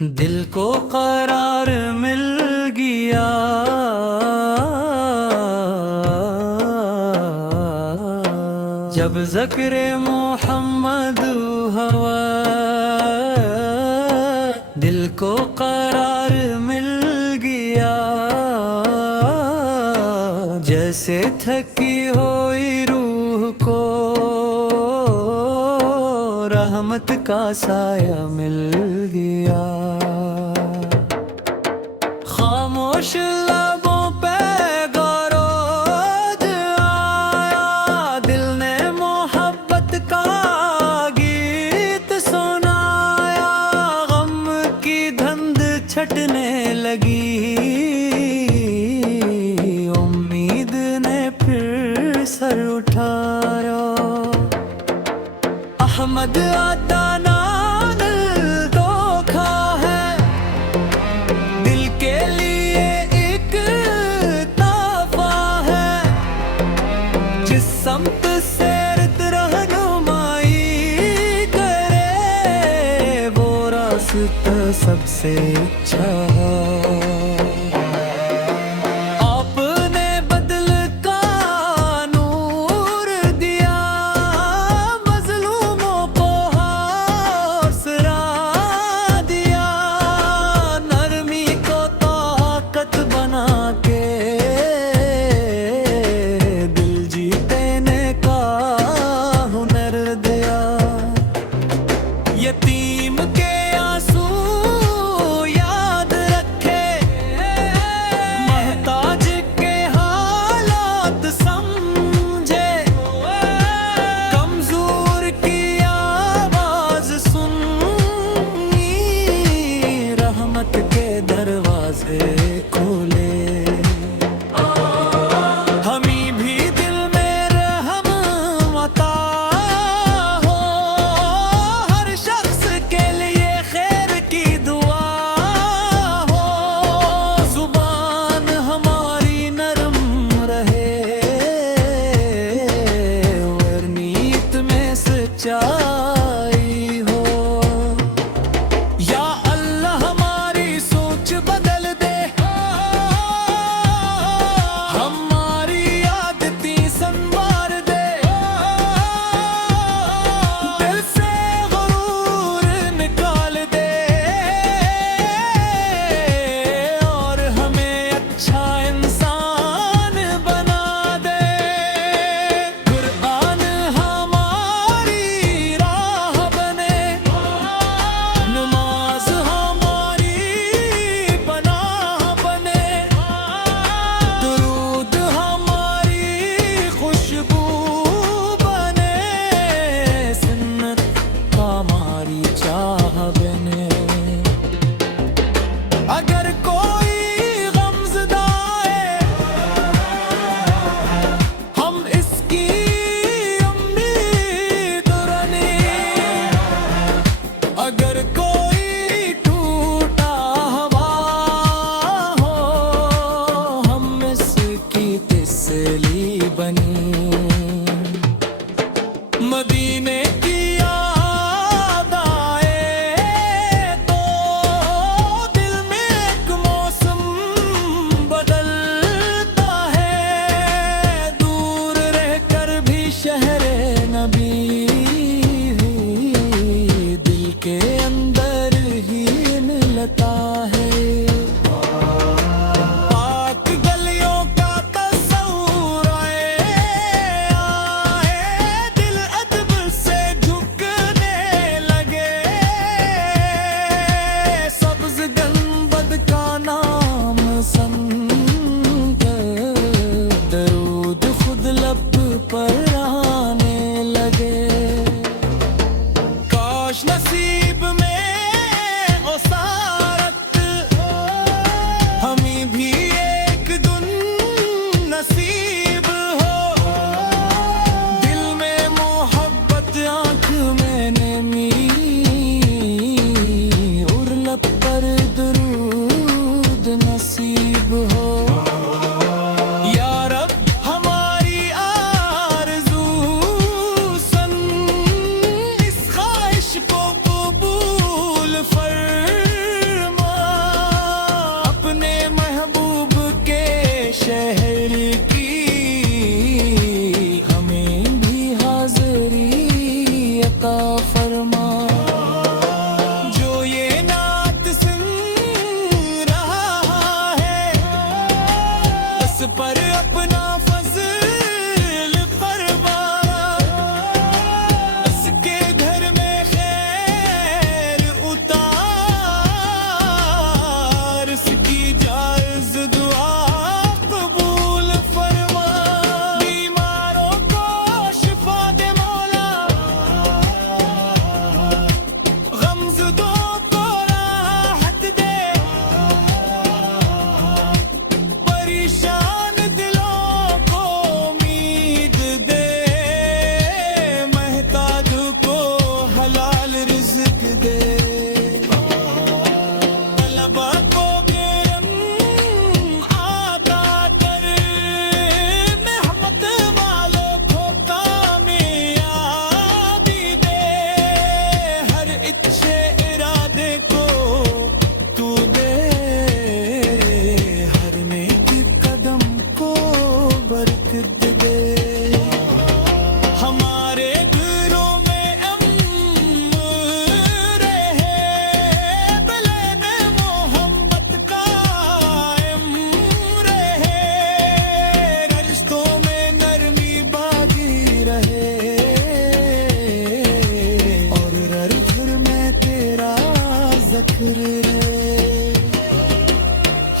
दिल को करार मिल गया, जब ज़िक्र मोहम्मद हुआ। दिल को करार मिल गया, जैसे थकी हुई रूह को रहमत का साया मिल गया। खामोश लबों पे गरोज आया, दिल ने मोहब्बत का गीत सुनाया। गम की धुंध छटने लगी, उम्मीद ने फिर सर उठाया। अहमद आता नाल धोखा है, दिल के लिए एक तोहफा है। जिस समत से रहनुमाई करे, वो रास्ता सबसे अच्छा है। यतीम के आंसू याद रखे,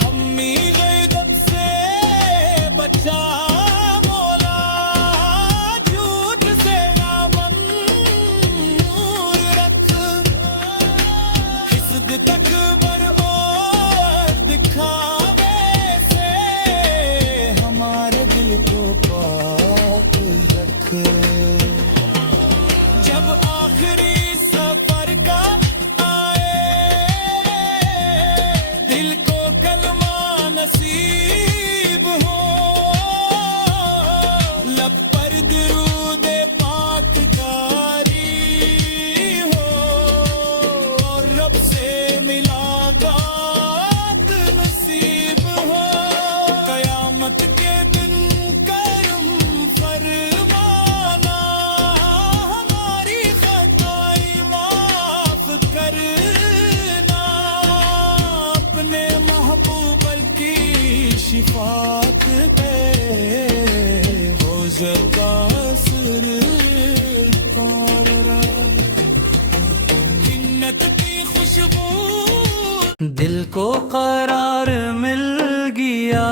हम्मी ग़ज़ब से बचा मौला, झूठ से ना मंजूर रख, हिस्द तकबर और दिखावे से हमारे दिल को पाक रख। जब आखिरी सफर का आए, दिल को कलमा नसीब हो, लब पर दुरूद पाक कारी हो, और रब से मुलाकात नसीब हो। कयामत के दिन करम फरमाना, हमारी खताई माफ करना, अपने महबूब की शिफात पे हो ज़का सरकार, जन्नत की खुशबू। दिल को करार मिल गया,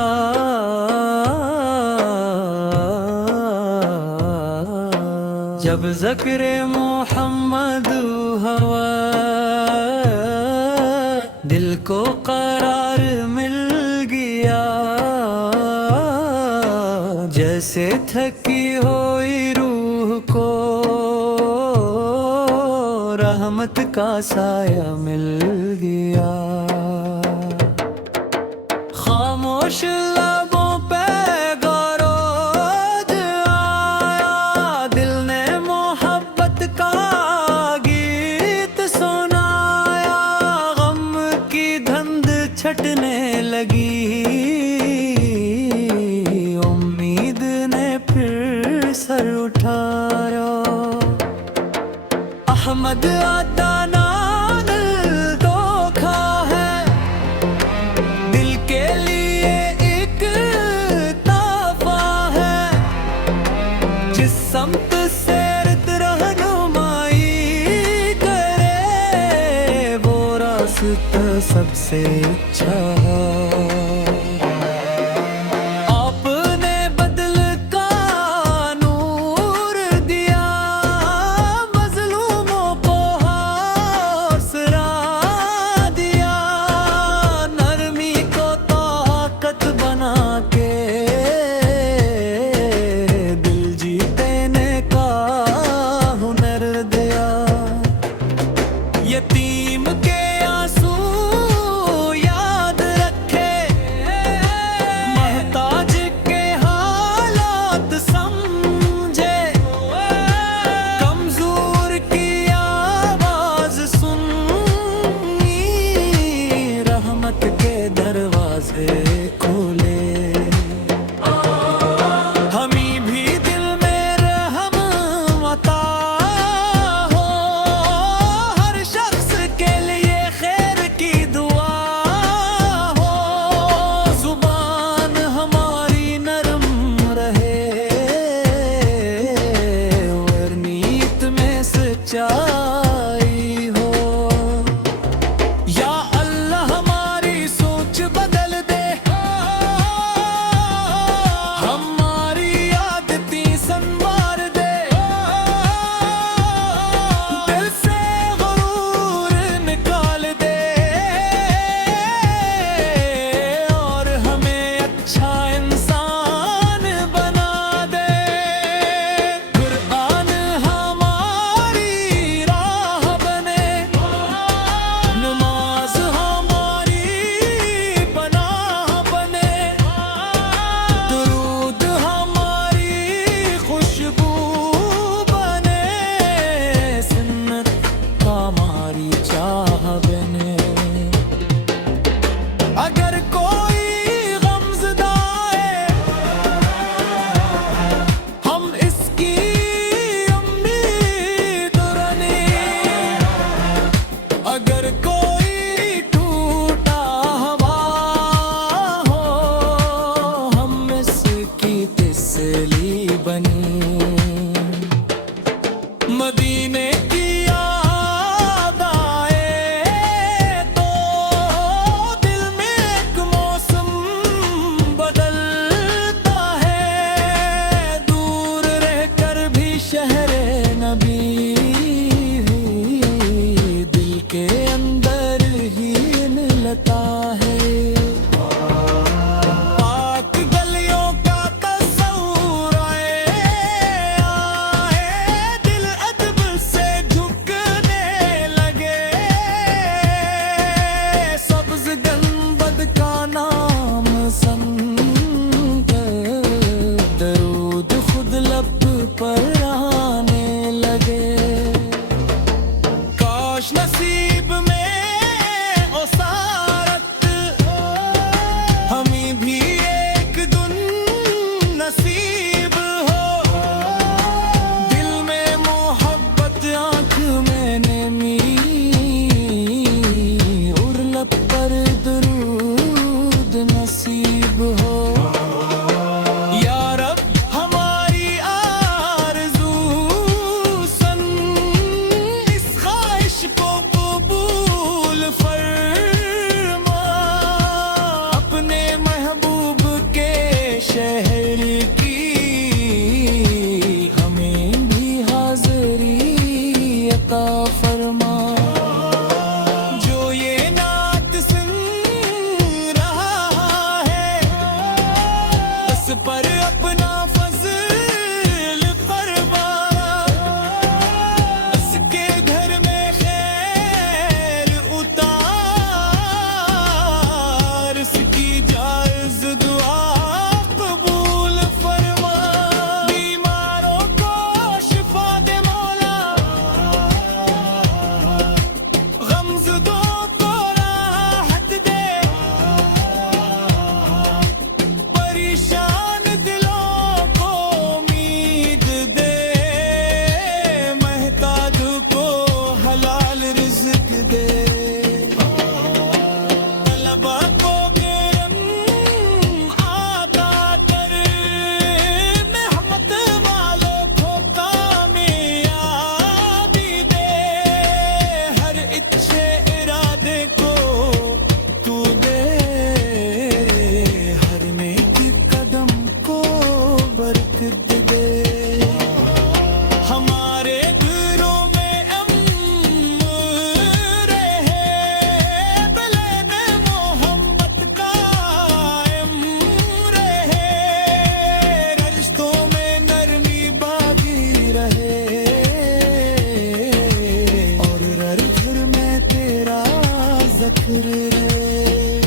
जब ज़िक्र मोहम्मद हुआ। दिल को करार मिल गया, जैसे थकी हुई रूह को रहमत का साया मिल गया। खामोश लबों पे गरोज आया, दिल ने मोहब्बत का गीत सुनाया, गम की धुंध छटने लगी, उम्मीद ने फिर सर उठाया। अहमद आता नाल धोखा है, दिल के लिए एक तोहफा है, जिस समत से रहनुमाई करे, वो रास्ता सबसे अच्छा है। आपने बदल का नूर दिया, मजलूमों को हौसला दिया, नरमी को ताकत बना के दिल जीतने का हुनर दिया। यतीम के आंसू याद रखे, खिलता है। पाक गलियों का तस्वुर आए, दिल अदब से झुकने लगे। सब्ज गंबद का नाम सुनकर दरूद खुद लब पर आने लगे। काश नसीब में ओ सारत हमें भी एक दिन नसीब हो। दिल में मोहब्बत आंख में नेमी और लब पर दरूद नसीब हो। या रब हमारी आरज़ू सन इस ख्वाहिश को कबूल फरमा। अपने महबूब के शहर की हमें भी हाज़री अता फरमा। जो ये नात सुन रहा है उस पर अपना फज़ल फरमा। उसके घर में खैर उतार, उसकी जायज़ दुआ कबूल फरमा। बीमारों को शिफा दे मौला, गमज़दों को राहत दे। परेशान दिलों को उम्मीद दे, महताज को हलाल रिज़्क दे। तलबा को बेरम आता कर, मेहनत वालों को कामयाबी दे। हर इच्छे इरादे को तू दे, हर नेक कदम को बरकत दे। हमारे घरों में अमन रहे, बिलन मोहब्बत कायम रहे। रिश्तों में नरमी बागी रहे और हर घर में तेरा ज़िक्र रहे।